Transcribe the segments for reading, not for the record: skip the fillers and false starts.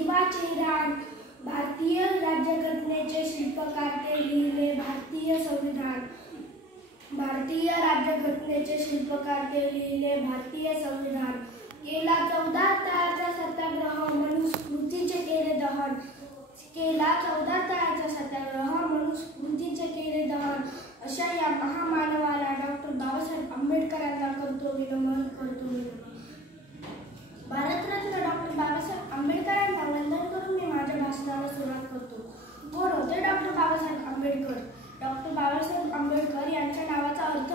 जीवाचे रान, भारतीय राज्यघटनेचे शिल्पकार ते लिहिले भारतीय संविधान. भारतीय राज्यघटनेचे शिल्पकार ते लिहिले भारतीय संविधान. केला 14 तळ्याचा सत्याग्रह, मनुस्मृतीचे केले दहन. केला 14 तळ्याचा सत्याग्रह, मनुस्मृतीचे केले दहन. अशा या महामानवाला डॉक्टर बाबासाहेब आंबेडकरांना करतो विनम्र. भारतरत्न डॉक्टर बाबासाहेब आंबेडकरांना वंदन करून मी माझ्या भाषणाला सुरुवात करतो. कोण होते डॉक्टर बाबासाहेब आंबेडकर? डॉक्टर बाबासाहेब आंबेडकर यांच्या नावाचा अर्थ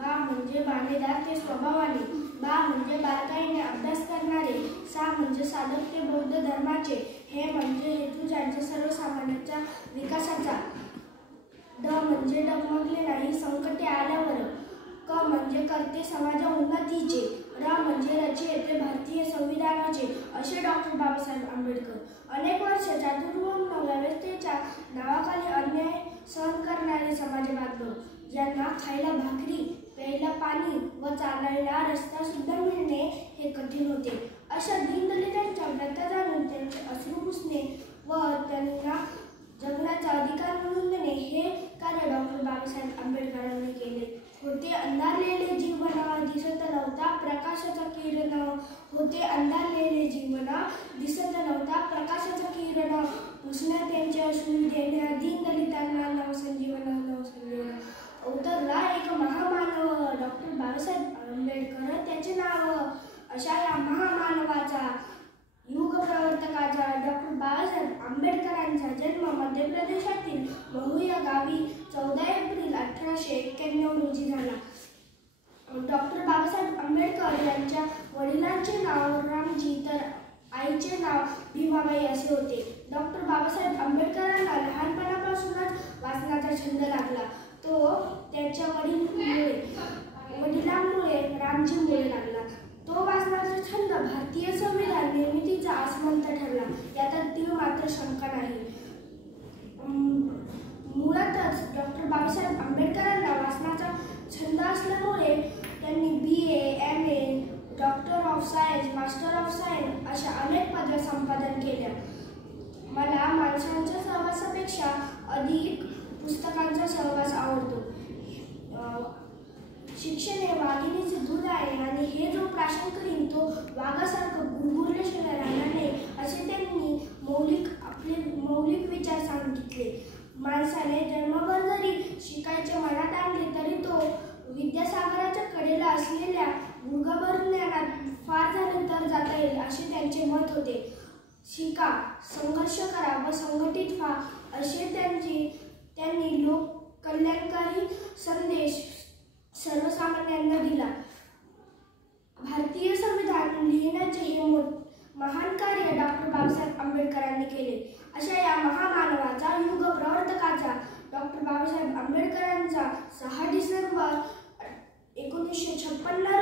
बा म्हणजे बाणेदार ते स्वभावाने, बा म्हणजे बारकाईने अभ्यास करणारे, सा म्हणजे साधक ते बौद्ध धर्माचे, हे म्हणजे हेतू ज्यांच्या सर्वसामान्यांच्या विकासाचा, ड म्हणजे डगमगले नाही संकटे आल्यावर, क म्हणजे करते समाजा उन्नतीचे, र म्हणजे रचयिते भारतीय संविधानाचे, असे डॉक्टर बाबासाहेब आंबेडकर. अनेक वर्ष चातुर्वर्ण्य व्यवस्थेच्या नावाखाली अन्याय सहन करणारे समाजबांधव, ज्यांना खायला भाकरी, प्यायला पाणी व चालायला रस्ता सुद्धा मिळणे हे कठीण होते, अशा दीनदलितांच्या व्यथा जाणून त्यांचे अश्रू पुसणे व त्यांना जगण्याचा अधिकार मिळवून देणे हे कार्य डॉक्टर बाबासाहेब आंबेडकरांनी केले होते. अंधारलेले जीवन दिसत नव्हता प्रकाशाचा किरण, होते अंधारलेले जीवन दिसत नव्हता प्रकाशाचा किरण, पुसण्यात त्यांचे अश्रू देण्या दीनदलितांना नवसंजीवन. अवतरला एक महामानव डॉक्टर बाबासाहेब आंबेडकर त्याचे नाव. अशा या महामानवाचा युग प्रवर्तकाचा डॉक्टर बाबासाहेब आंबेडकरांचा जन्म मध्य प्रदेशातील महू या गावी 14 एप्रिल 1891 रोजी झाला. डॉक्टर बाबासाहेब आंबेडकर यांच्या वडिलांचे नाव रामजी तर आईचे नाव भीमाबाई असे होते. डॉक्टर बाबासाहेब आंबेडकरांना लहानपणापासूनच वाचनाचा छंद लागला. तो त्यांच्या वडिलांमुळे रामजीमुळे लागला. तो वाचनाचा छंद भारतीय संविधान निर्मितीचा आसमंत ठरला, यात तीळ मात्र शंका नाही. मुळातच डॉक्टर बाबासाहेब आंबेडकरांना वाचनाचा छंद असल्यामुळे त्यांनी BA, MA, doctor of science, master of science अशा अनेक पदव्या संपादन केल्या. मला माणसांच्या सहवासापेक्षा अधिक पुस्तकांचा सहवास आवडतो. शिक्षण हे वाघिणीचे दूध आहे आणि हे जो प्राशन करीन तो वाघासारखं गुरगुरल्याशिवाय राहणार नाही, असे त्यांनी आपले मौलिक विचार सांगितले. माणसाने जन्मभर जरी शिकायचे मनात आणले तरी तो विद्यासागराच्या कडेला असलेल्या गुडघाभर ज्ञानात फार झाले तर जाता येईल, असे त्यांचे मत होते. शिका, संघर्ष करा व संघटित व्हा, असे त्यांनी लोक कल्याणकारी संदेश सर्वसामान्यांना दिला. भारतीय संविधान लिहिण्याचे हे महान कार्य डॉक्टर बाबासाहेब आंबेडकरांनी केले. अशा या महामानवाचा युग प्रवर्तकाचा डॉक्टर बाबासाहेब आंबेडकरांचा 6 डिसेंबर 1956